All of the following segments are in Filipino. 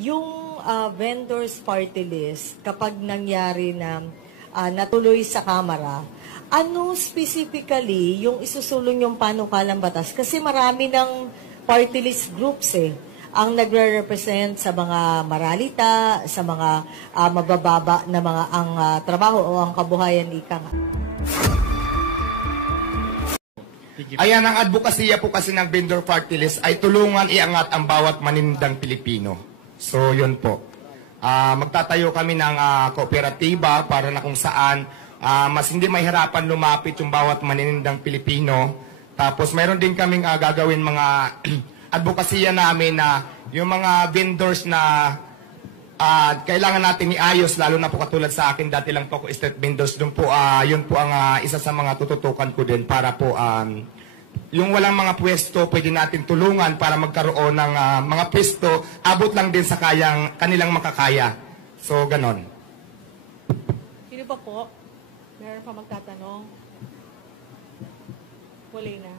yung vendors party list, kapag nangyari na natuloy sa Kamara, ano specifically yung isusulong yung panukalang batas? Kasi marami ng party list groups ang nagre-represent sa mga maralita, sa mga mabababa na mga ang trabaho o ang kabuhayan ika nga. Ayan, ang advokasya po kasi ng vendor party list ay tulungan iangat ang bawat manindang Pilipino. So, yun po. Magtatayo kami ng kooperatiba para na kung saan mas hindi mahirapan lumapit yung bawat maninindang Pilipino. Tapos, mayroon din kaming gagawin mga advokasya namin na yung mga vendors na kailangan natin iayos, lalo na po katulad sa akin, dati lang po ako street vendors, doon po, yun po ang isa sa mga tututukan ko din para po, yung walang mga pwesto, pwede natin tulungan para magkaroon ng mga pwesto, abot lang din sa kanilang makakaya. So, ganon. Sino pa po? Meron pa magtatanong? Wala na.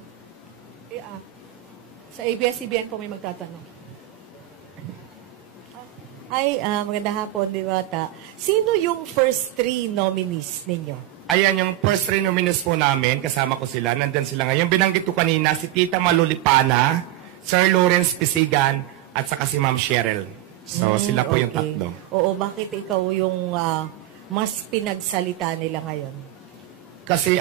Sa ABS-CBN po may magtatanong. Ay, magandang hapon, Diwata. Sino yung first three nominees ninyo? Ayan, yung first three nominees po namin, kasama ko sila, nandyan sila ngayon. Binanggit ko kanina, si Tita Malulipana, Sir Lawrence Pisigan, at saka si Ma'am Cheryl. So, sila po yung tatlo. Oo, bakit ikaw yung mas pinagsalita nila ngayon? Kasi,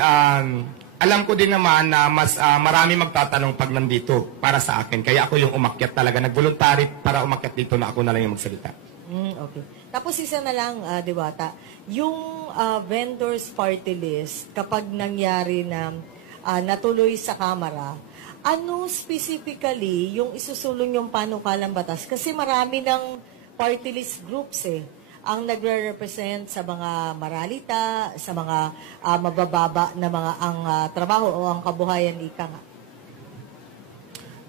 alam ko din naman na mas marami magtatanong pag nandito para sa akin. Kaya ako yung umakyat talaga. Nag-voluntary para umakyat dito na ako na lang yung magsalita. Okay. Tapos isa na lang, Diwata, yung vendors party list, kapag nangyari na natuloy sa Kamara, ano specifically yung isusulong yung panukalang batas? Kasi marami ng party list groups ang nagre-represent sa mga maralita, sa mga mabababa na mga ang trabaho o ang kabuhayan ika nga.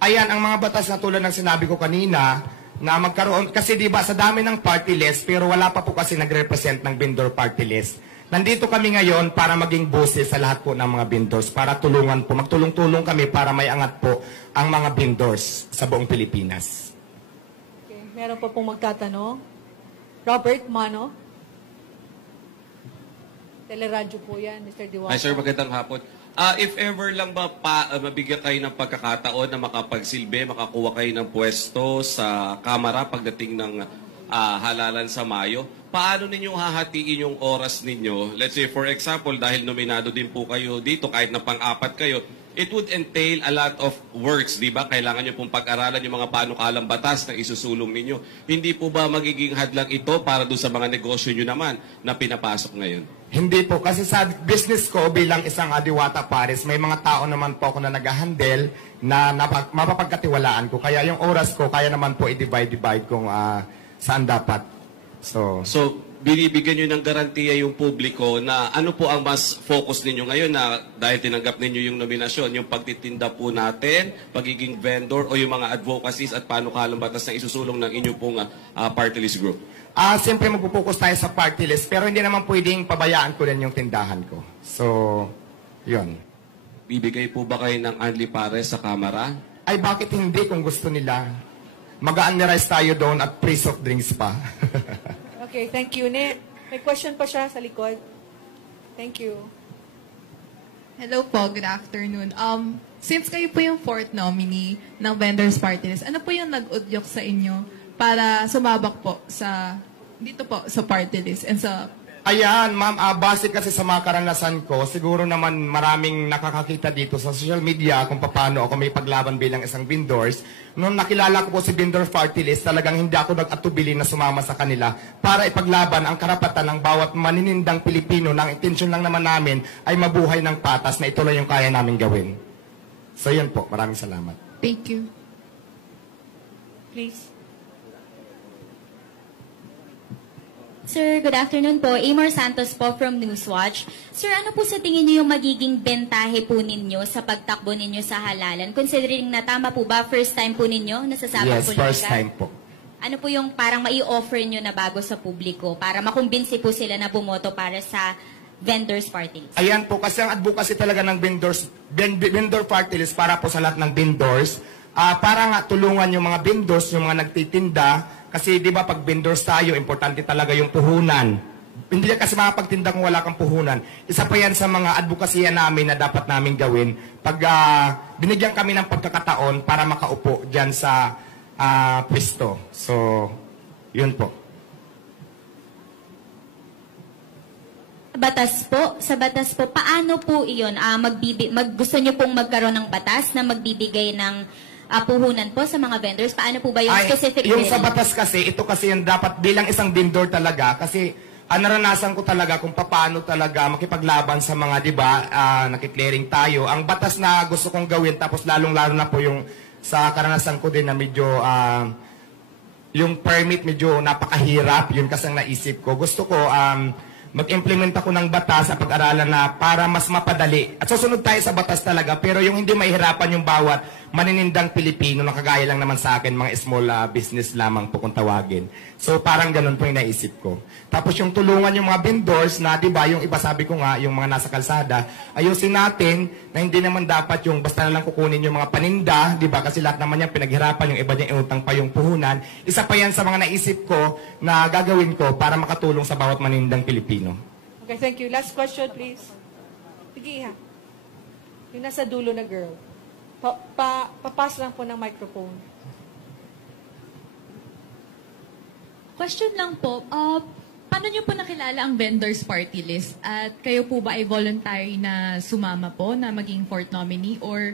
Ayan, ang mga batas na tulad ng sinabi ko kanina, na magkaroon, kasi diba sa dami ng party list, pero wala pa po kasi nagre-represent ng vendor party list. Nandito kami ngayon para maging boses sa lahat po ng mga vendors, para tulungan po, magtulong-tulong kami para may angat po ang mga vendors sa buong Pilipinas. Okay. Meron pa pong magtatanong? Robert Mano? Teleradyo po yan, Mr. Diwata. Hi sir, magandang hapon. If ever lang ba mabigyan kayo ng pagkakataon na makapagsilbi, makakuha kayo ng pwesto sa Kamara pagdating ng halalan sa Mayo, paano ninyong hahatiin yung oras ninyo? Let's say, for example, dahil nominado din po kayo dito, kahit na pang-apat kayo, it would entail a lot of works, di ba? Kailangan nyo pong pag-aralan yung mga panukalang batas na isusulong ninyo. Hindi po ba magiging hadlang ito para doon sa mga negosyo nyo naman na pinapasok ngayon? Hindi po, kasi sa business ko bilang isang Diwata Pares, may mga tao naman po ako na nag-handle na mapapagkatiwalaan ko. Kaya yung oras ko, kaya naman po i-divide kung saan dapat. So, binibigyan nyo ng garantiya yung publiko na ano po ang mas focus ninyo ngayon na dahil tinanggap ninyo yung nominasyon, yung pagtitinda po natin, pagiging vendor o yung mga advocacies at panukalang batas na isusulong ng inyo pong party list group? Siyempre magpupokus tayo sa party list, pero hindi naman pwedeng pabayaan ko rin yung tindahan ko. So, yun. Bibigay po ba kayo ng Anli Pares sa Kamara? Ay, bakit hindi kung gusto nila? Mag-unrice tayo doon at free soft drinks pa. Okay, thank you. May question pa siya sa likod. Thank you. Hello po, good afternoon. Since kayo po yung fourth nominee ng Vendors Party List, ano po yung nag-udyok sa inyo para sumabak po dito po sa party list and sa... Ayan, ma'am, base kasi sa mga karanasan ko, siguro naman maraming nakakakita dito sa social media kung paano ako may paglaban bilang isang vendors. Nung nakilala ko po si Vendor Party List, talagang hindi ako nag-atubili na sumama sa kanila para ipaglaban ang karapatan ng bawat maninindang Pilipino na ang intensyon lang naman namin ay mabuhay ng patas na ituloy yung kaya namin gawin. So yun po, maraming salamat. Thank you. Please. Sir, good afternoon po. Amor Santos po from Newswatch. Sir, ano po sa tingin niyo yung magiging bentahe po ninyo sa pagtakbo ninyo sa halalan? Considering na tama po ba, first time po ninyo nasasabak po? Yes, first time po. Ano po yung parang mai-offer nyo na bago sa publiko para makumbinsi po sila na bumoto para sa vendors party list? Ayan po, kasi ang advocacy talaga ng vendor party list para po sa lahat ng vendors, para nga tulungan yung mga vendors, yung mga nagtitinda, Kasi di ba pag vendors tayo, importante talaga yung puhunan. Hindi ka kasi makapagtinda kung wala kang puhunan. Isa pa yan sa mga advokasya namin na dapat namin gawin pag binigyan kami ng pagkakataon para makaupo dyan sa pwesto. So, yun po. Sa batas po, paano po iyon? Gusto nyo pong magkaroon ng batas na magbibigay ng puhunan po sa mga vendors? Paano po ba yung specific yung bill? sa batas kasi, ito kasi yung dapat bilang isang vendor talaga kasi naranasan ko talaga kung paano talaga makipaglaban sa mga, di ba, nakiklearing tayo. Ang batas na gusto kong gawin, tapos lalong-lalo na po yung sa karanasan ko din na medyo, yung permit medyo napakahirap, yun kasi ang naisip ko. Gusto ko, mag-implement ako ng batas sa pag-aralan na para mas mapadali. At susunod tayo sa batas talaga, pero yung hindi mahihirapan yung bawat maninindang Pilipino na kagaya lang naman sa akin, mga small business lamang po kung tawagin. So parang ganun po yung naisip ko. Tapos yung tulungan yung mga vendors na, di ba, yung iba sabi ko nga, yung mga nasa kalsada, ayusin natin na hindi naman dapat yung basta na lang kukunin yung mga paninda, di ba, kasi lahat naman yan pinaghirapan, yung iba niya inutang pa yung puhunan. Isa pa yan sa mga naisip ko na gagawin ko para makatulong sa bawat manindang Pilipino. Okay, thank you. Last question, please. Sige, ha. Yung nasa dulo na girl. Papas lang po ng microphone. Question lang po, paano niyo po nakilala ang vendors party list? At kayo po ba ay voluntary na sumama po na maging fourth nominee or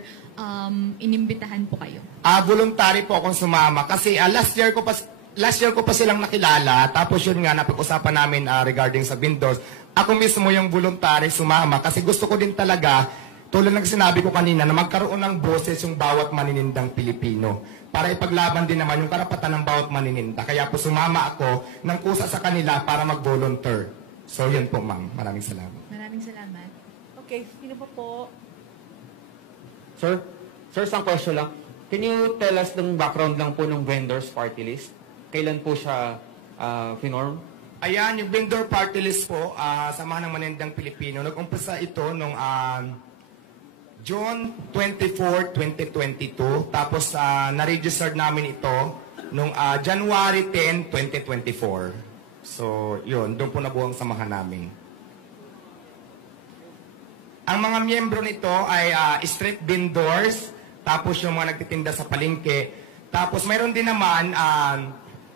inimbitahan po kayo? Voluntary po akong sumama kasi last year ko pa silang nakilala, tapos yun nga napag-usapan namin regarding sa vendors. Ako mismo yung voluntary sumama kasi gusto ko din talaga, tulad ng sinabi ko kanina, na magkaroon ng boses yung bawat maninindang Pilipino para ipaglaban din naman yung karapatan ng bawat manininda. Kaya po sumama ako ng kusa sa kanila para mag-volunteer. So yun po, ma'am. Maraming salamat. Maraming salamat. Okay, sino pa po? Sir, isang question lang. Can you tell us ng background lang po ng vendors party list? Kailan po siya finorm? Ayan, yung vendor party list po, Samahan ng Manindang Pilipino. Nag-umpisa ito nung June 24, 2022. Tapos na-register namin ito nung January 10, 2024. So, yun, doon po nabuo ang samahan namin. Ang mga miyembro nito ay street vendors, tapos yung mga nagtitinda sa palengke. Tapos mayroon din naman,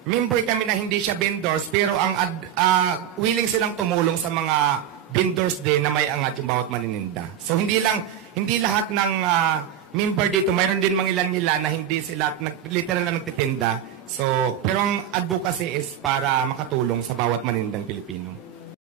member kami na hindi siya vendors, pero ang willing silang tumulong sa mga vendors din na may angat yung bawat manininda. So hindi lahat ng member dito, mayroon din mga ilan-ilan na hindi sila literal na nagtitinda. So, pero ang advocacy is para makatulong sa bawat manindang Pilipino.